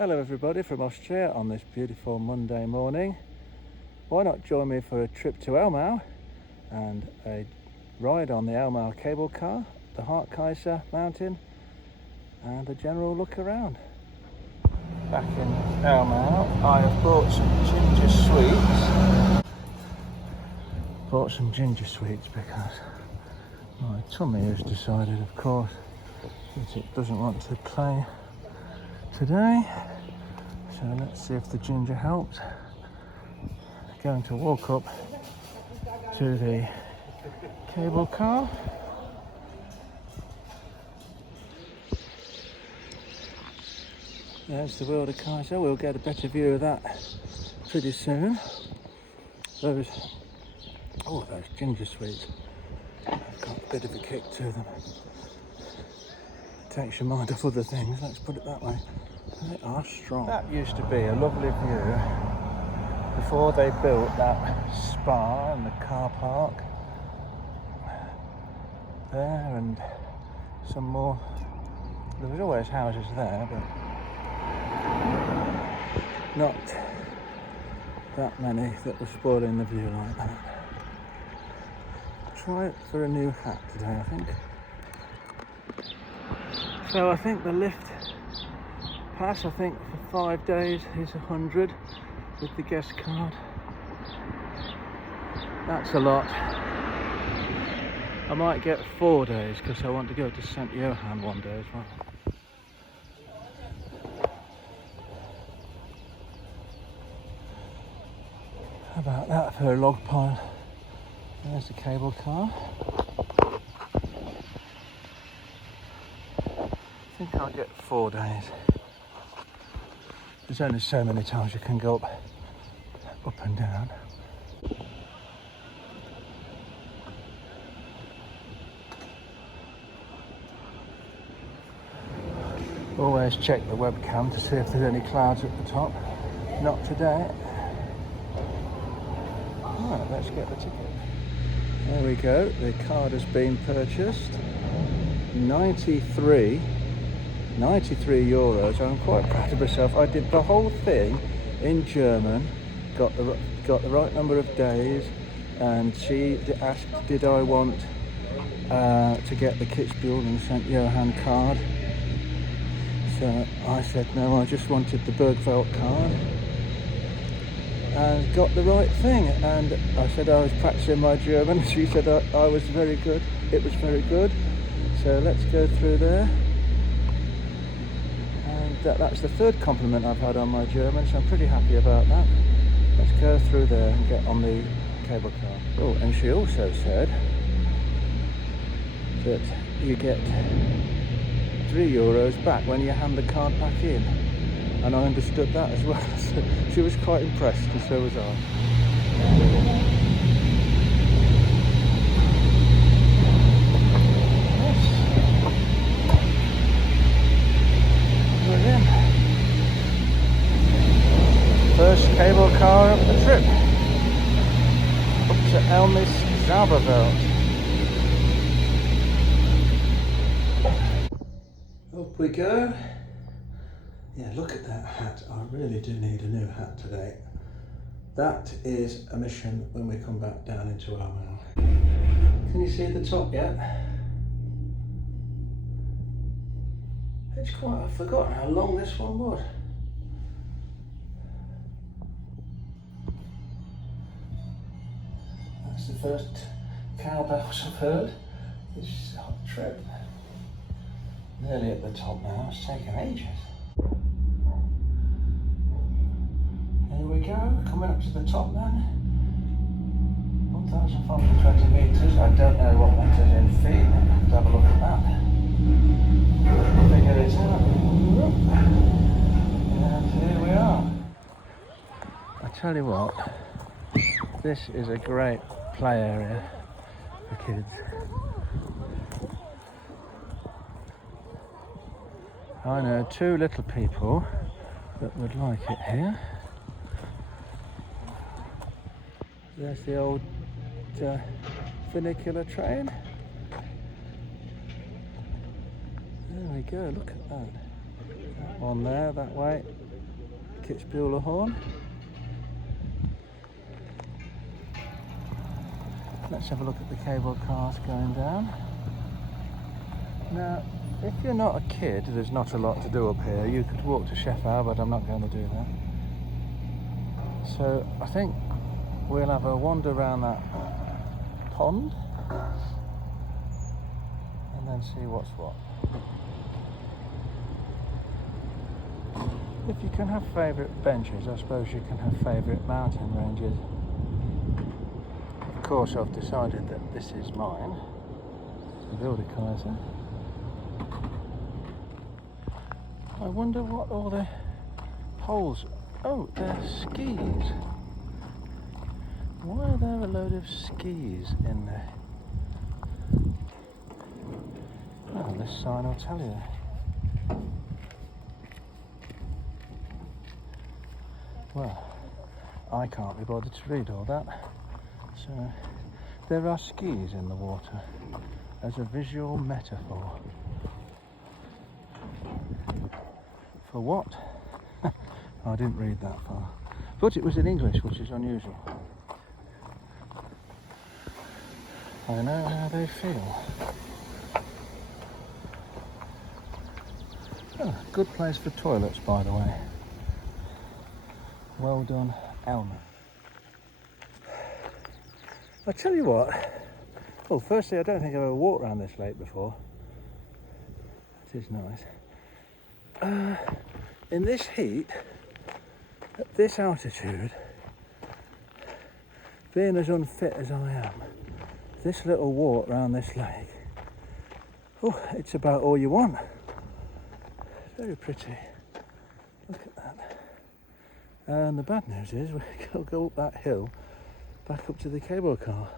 Hello everybody from Austria on this beautiful Monday morning. Why not join me for a trip to Ellmau and a ride on the Ellmau cable car, the Hartkaiser mountain and a general look around. Back in Ellmau I have bought some ginger sweets. Because my tummy has decided, of course, that it doesn't want to play today. So let's see if the ginger helps. Going to walk up to the cable car. There's the Kaiser. We'll get a better view of that pretty soon. Those ginger sweets have got a bit of a kick to them. Takes your mind off other things, let's put it that way. They are strong. That used to be a lovely view before they built that spa and the car park there, and some more. There was always houses there, but not that many that were spoiling the view like that. Try it for a new hat today, I think. So I think the lift pass, I think for 5 days is 100 with the guest card. That's a lot. I might get 4 days because I want to go to St. Johann one day as well. How about that for a log pile? There's the cable car. I think I'll get 4 days. There's only so many times you can go up and down. Always check the webcam to see if there's any clouds at the top. Not today. Right, let's get the ticket. There we go, the card has been purchased. 93 euros. I'm quite proud of myself. I did the whole thing in German, got the right number of days, and she asked did I want to get the Kitzbühel and St. Johann card. So I said no, I just wanted the Bergveld card, and got the right thing. And I said I was practicing my German. She said I was very good. It was very good. So let's go through there. That's the third compliment I've had on my German, so I'm pretty happy about that. Let's go through there and get on the cable car. Oh, and she also said that you get 3 euros back when you hand the card back in. And I understood that as well. So she was quite impressed, and so was I. First cable car of the trip, up to Ellmau. Up we go. Yeah, look at that hat. I really do need a new hat today. That is a mission when we come back down into Ellmau. Can you see the top yet? It's quite, I've forgotten how long this one was. That's the first cowbells I've heard this hot trip. Nearly at the top now, it's taken ages. Here we go, coming up to the top then. 1,520 metres, I don't know what that is in feet, I'll have to have a look at that. Figure it out. And here we are. I tell you what, this is a great play area for kids. I know 2 little people that would like it here. There's the old funicular train. There we go, look at that. That one there, that way. Kitzbühler-Horn. Let's have a look at the cable cars going down. Now, if you're not a kid, there's not a lot to do up here. You could walk to Sheffield, but I'm not going to do that. So I think we'll have a wander around that pond and then see what's what. If you can have favourite benches, I suppose you can have favourite mountain ranges. Of course, I've decided that this is mine, the Wildekaiser. I wonder what all the poles... Oh, they're skis. Why are there a load of skis in there? Oh, this sign will tell you. Well, I can't be bothered to read all that. So, there are skis in the water as a visual metaphor. For what? I didn't read that far. But it was in English, which is unusual. I know how they feel. Oh, good place for toilets, by the way. Well done, Ellmau. I tell you what. Well, firstly, I don't think I've ever walked around this lake before. It is nice. In this heat, at this altitude, being as unfit as I am, this little walk around this lake, oh, it's about all you want. Very pretty. Look at that. And the bad news is we'll go up that hill, back up to the cable car.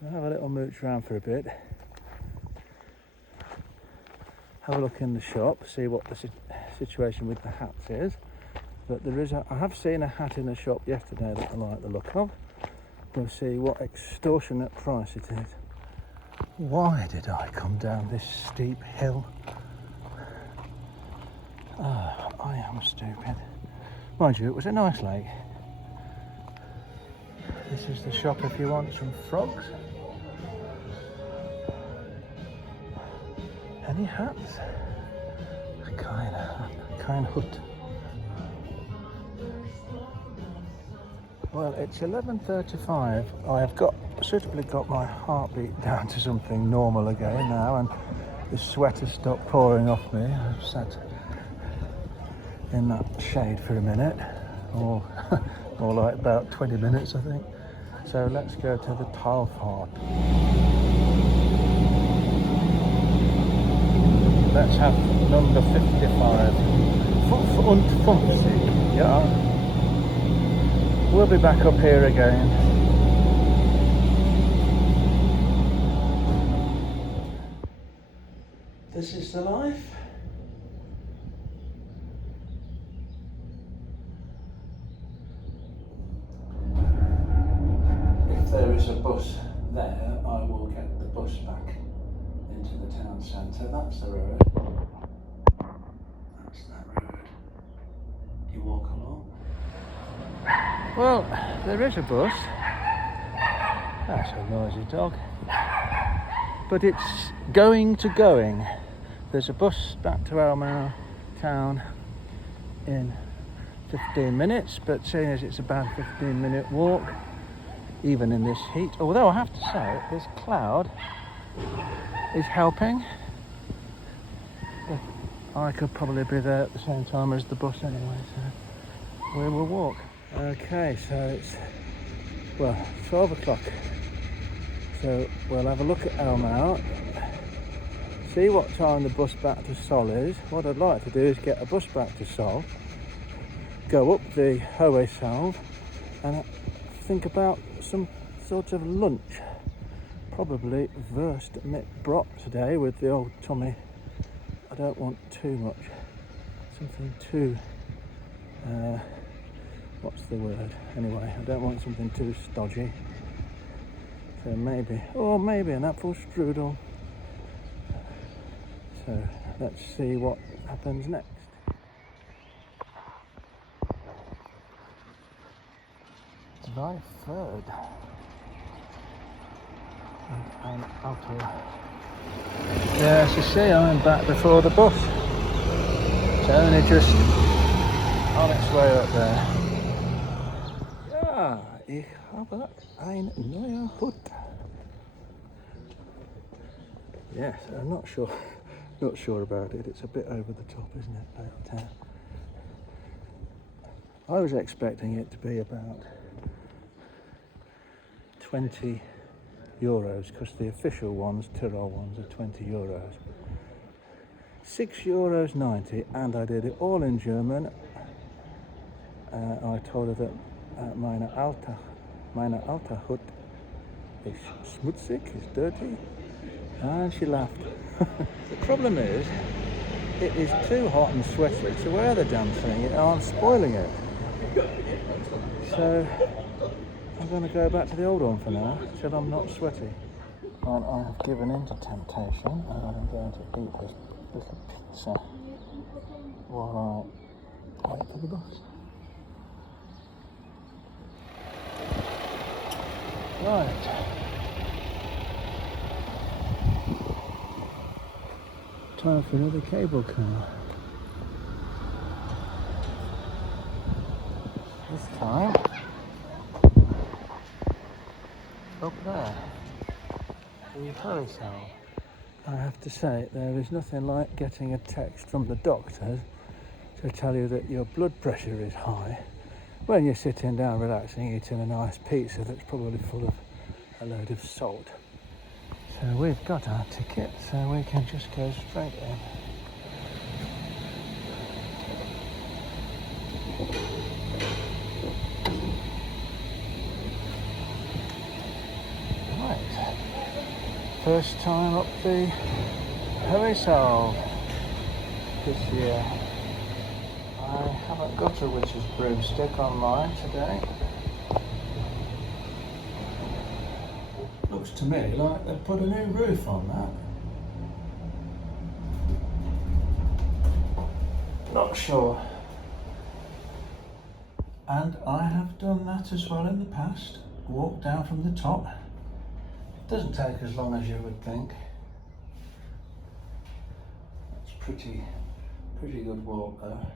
We'll have a little mooch around for a bit. Have a look in the shop, see what the situation with the hats is. But I have seen a hat in the shop yesterday that I like the look of. We'll see what extortionate price it is. Why did I come down this steep hill? Oh, I am stupid. Mind you, it was a nice lake. This is the shop if you want some frogs. Any hats? A kind hut. Well, it's 11:35. I have suitably got my heartbeat down to something normal again now, and the sweat has stopped pouring off me. I've sat in that shade for a minute, or more like about 20 minutes, I think. So let's go to the Talfahrt. Let's have number 55. 55. Yeah. We'll be back up here again. This is the life. If there is a bus there, I will get the bus back into the town centre. That's the road. That's that road. You walk along. Well, there is a bus. That's a noisy dog. But it's going. There's a bus back to Ellmau town in 15 minutes, but seeing as it's about a 15-minute walk, even in this heat, although I have to say, this cloud is helping. I could probably be there at the same time as the bus anyway, so we will walk. Okay, so it's, well, 12 o'clock. So we'll have a look at Ellmau, see what time the bus back to Soll is. What I'd like to do is get a bus back to Soll, go up the Hohe Salve, and think about some sort of lunch. Probably Wurst mit Brot today with the old tummy. I don't want too much. Something too... what's the word? Anyway, I don't want something too stodgy. So maybe an apple strudel. So let's see what happens next. by third. And Auto. Yes, you see, I'm back before the bus. It's only just on its way up there. Ja, ich habe ein neuer Hut. Yes, I'm not sure about it. It's a bit over the top, isn't it? But I was expecting it to be about 20 euros because the official ones, Tyrol ones, are 20 euros. 6 euros 90, and I did it all in German. I told her that meine alte Hut is schmutzig, is dirty, and she laughed. The problem is, it is too hot and sweaty to wear the damn thing. I'm spoiling it. So I'm going to go back to the old one for now, till I'm not sweaty. And I have given in to temptation, and I'm going to eat this little pizza while I wait for the bus. Right. Time for another cable car. This time up there. The Soll. I have to say, there is nothing like getting a text from the doctor to tell you that your blood pressure is high when you're sitting down relaxing, eating a nice pizza that's probably full of a load of salt. So we've got our ticket, so we can just go straight in. Right, first time up the Soll this year. I haven't got a witch's broomstick on mine today. Looks to me like they've put a new roof on that. Not sure. And I have done that as well in the past. Walked down from the top. It doesn't take as long as you would think. It's pretty good walk though.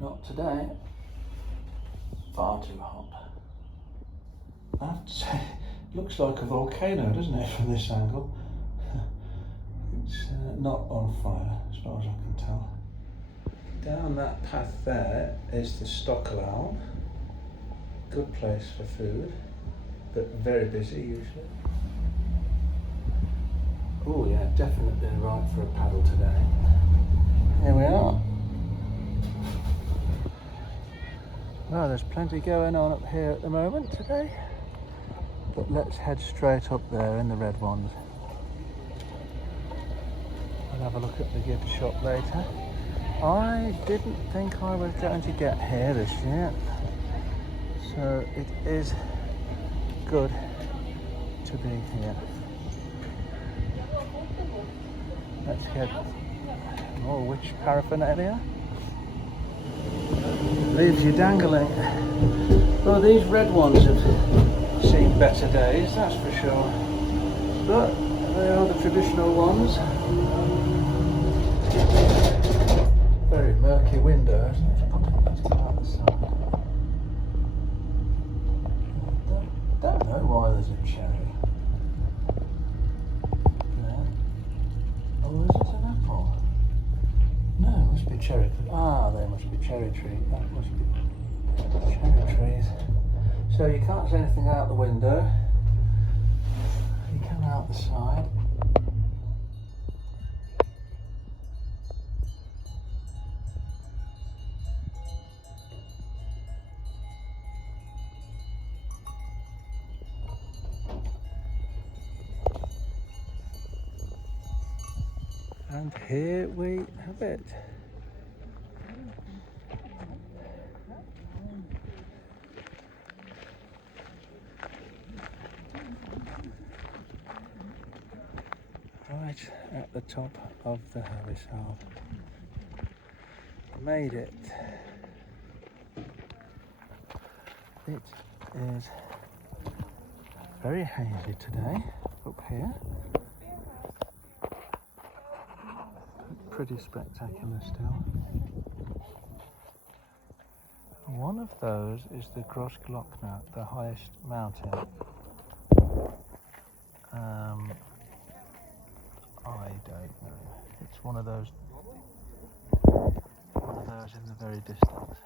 Not today. Far too hot. I have to say, it looks like a volcano, doesn't it, from this angle? It's not on fire, as far as I can tell. Down that path there is the Ellmau. Good place for food, but very busy usually. Oh yeah, definitely right for a paddle today. Here we are. Well, there's plenty going on up here at the moment today, but let's head straight up there in the red ones. I'll have a look at the gift shop later. I didn't think I was going to get here this year, so it is good to be here. Let's get more witch paraphernalia. Leaves you dangling. Well, these red ones have seen better days, that's for sure. But they are the traditional ones. Very murky windows. Let's go out the side. Don't know why there's a cherry. Oh, is it an apple? No, it must be cherry. Ah, they must be cherry trees. That must be cherry trees. So you can't see anything out the window. You come out the side. And here we have it. Right at the top of the Soll. Made it. It is very hazy today up here. Pretty spectacular still. One of those is the Grossglockner, the highest mountain. I don't know. It's one of those in the very distance.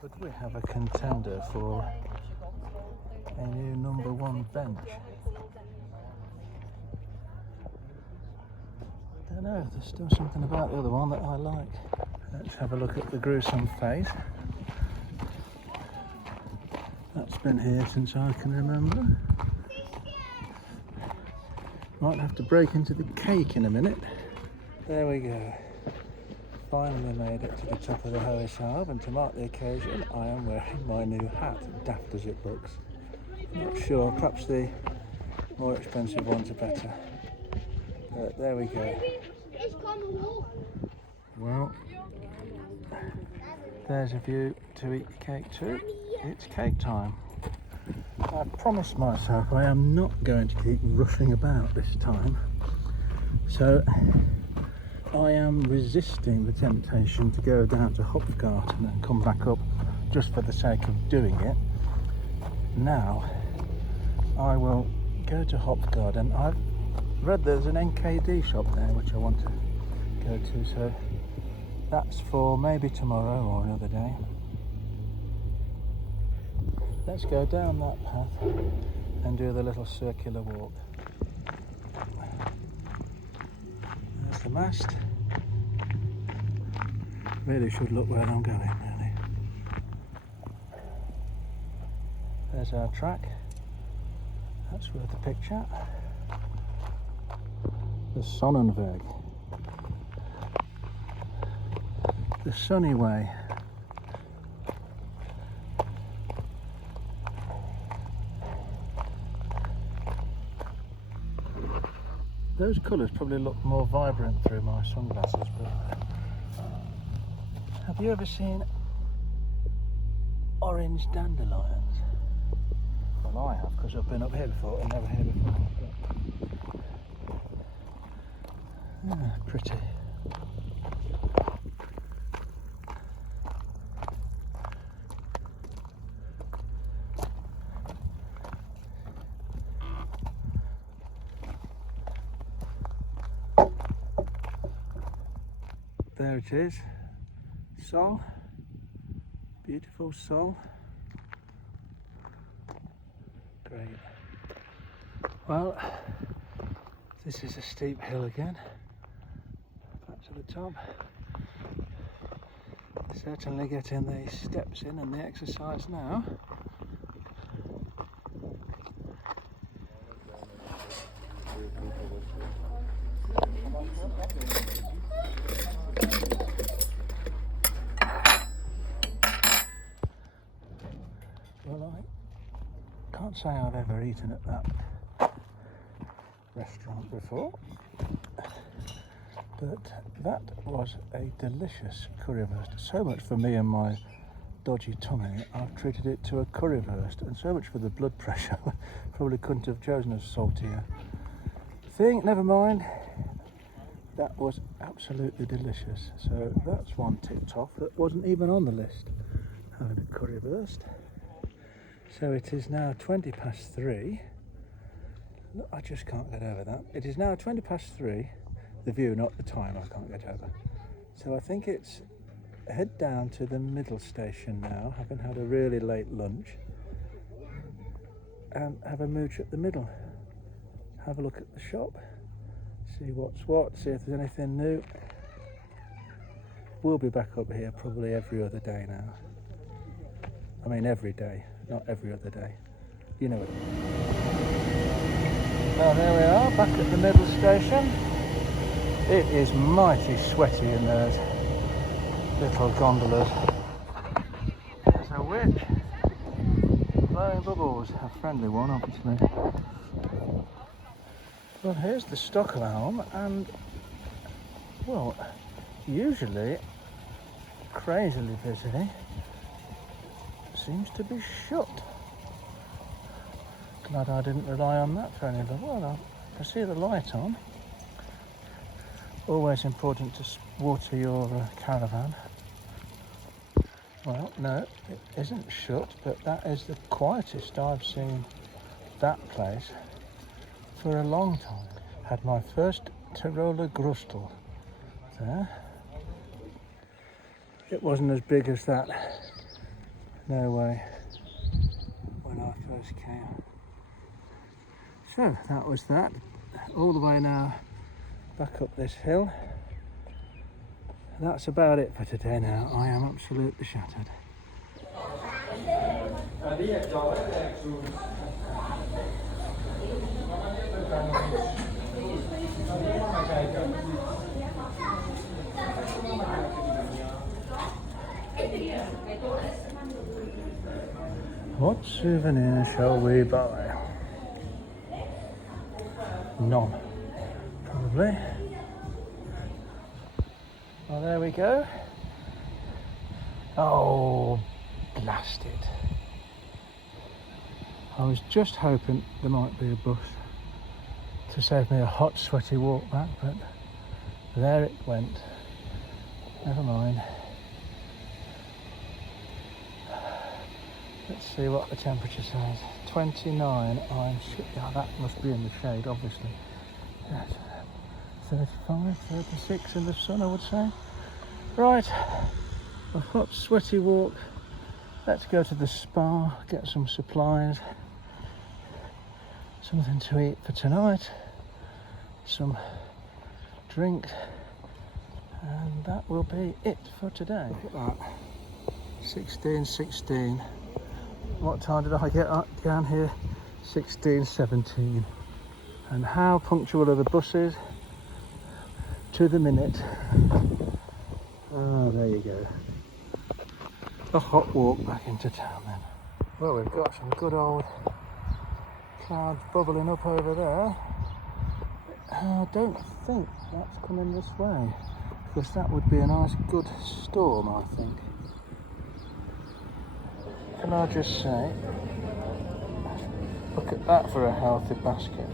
Could we have a contender for a new #1 bench? I don't know, there's still something about the other one that I like. Let's have a look at the gruesome face. That's been here since I can remember. Might have to break into the cake in a minute. There we go. Finally made it to the top of the Hohesarb, and to mark the occasion I am wearing my new hat, daft as it looks. Not sure, perhaps the more expensive ones are better. But there we go. Well, there's a view to eat cake too. It's cake time. I promised myself I am not going to keep rushing about this time. So I am resisting the temptation to go down to Hopfgarten and come back up just for the sake of doing it. Now I will go to Hopfgarten. I've read there's an NKD shop there which I want to go to, so that's for maybe tomorrow or another day. Let's go down that path and do the little circular walk. There's the mast. Really should look where I'm going, really. There's our track. That's worth a picture. The Sonnenweg. The sunny way. Those colours probably look more vibrant through my sunglasses, but have you ever seen orange dandelions? Well, I have, because I've been up here before and never here before. Pretty. There it is, Soll, beautiful Soll. Great. Well, this is a steep hill again, back to the top. Certainly getting the steps in and the exercise now. Well, I can't say I've ever eaten at that restaurant before, but that was a delicious currywurst. So much for me and my dodgy tummy. I've treated it to a currywurst, and so much for the blood pressure. Probably couldn't have chosen a saltier thing. Never mind. That was absolutely delicious. So that's one ticked off that wasn't even on the list, having a currywurst. So it is now 3:20. Look, I just can't get over that. It is now 3:20. The view, not the time, I can't get over. So I think it's head down to the middle station now, having had a really late lunch, and have a mooch at the middle. Have a look at the shop, see what's what, see if there's anything new. We'll be back up here probably every other day now. I mean every day, not every other day. You know it. Well, there we are, back at the middle station. It is mighty sweaty in those little gondolas. There's a witch. blowing bubbles. A friendly one, obviously. Well, here's the Stockholm, and well, usually crazily busy. Seems to be shut. Glad I didn't rely on that for any of them. Well, I see the light on. Always important to water your caravan. Well, no, it isn't shut, but that is the quietest I've seen that place for a long time. Had my first Tiroler Grustel there. It wasn't as big as that, no way, when I first came. So that was that, all the way now back up this hill. That's about it for today now. I am absolutely shattered. What souvenir shall we buy? None, probably. Well, there we go. Oh, blast it. I was just hoping there might be a bus to save me a hot, sweaty walk back, but there it went. Never mind. Let's see what the temperature says. 29. Yeah, that must be in the shade, obviously. Yes. 35, 36 in the sun, I would say. Right, a hot, sweaty walk. Let's go to the spa, get some supplies, something to eat for tonight, some drink, and that will be it for today. Look at that. 16:16. What time did I get down here? 16:17. And how punctual are the buses? To the minute. Oh, there you go. A hot walk back into town then. Well, we've got some good old clouds bubbling up over there. I don't think that's coming this way, because that would be a nice good storm, I think. Can I just say, look at that for a healthy basket.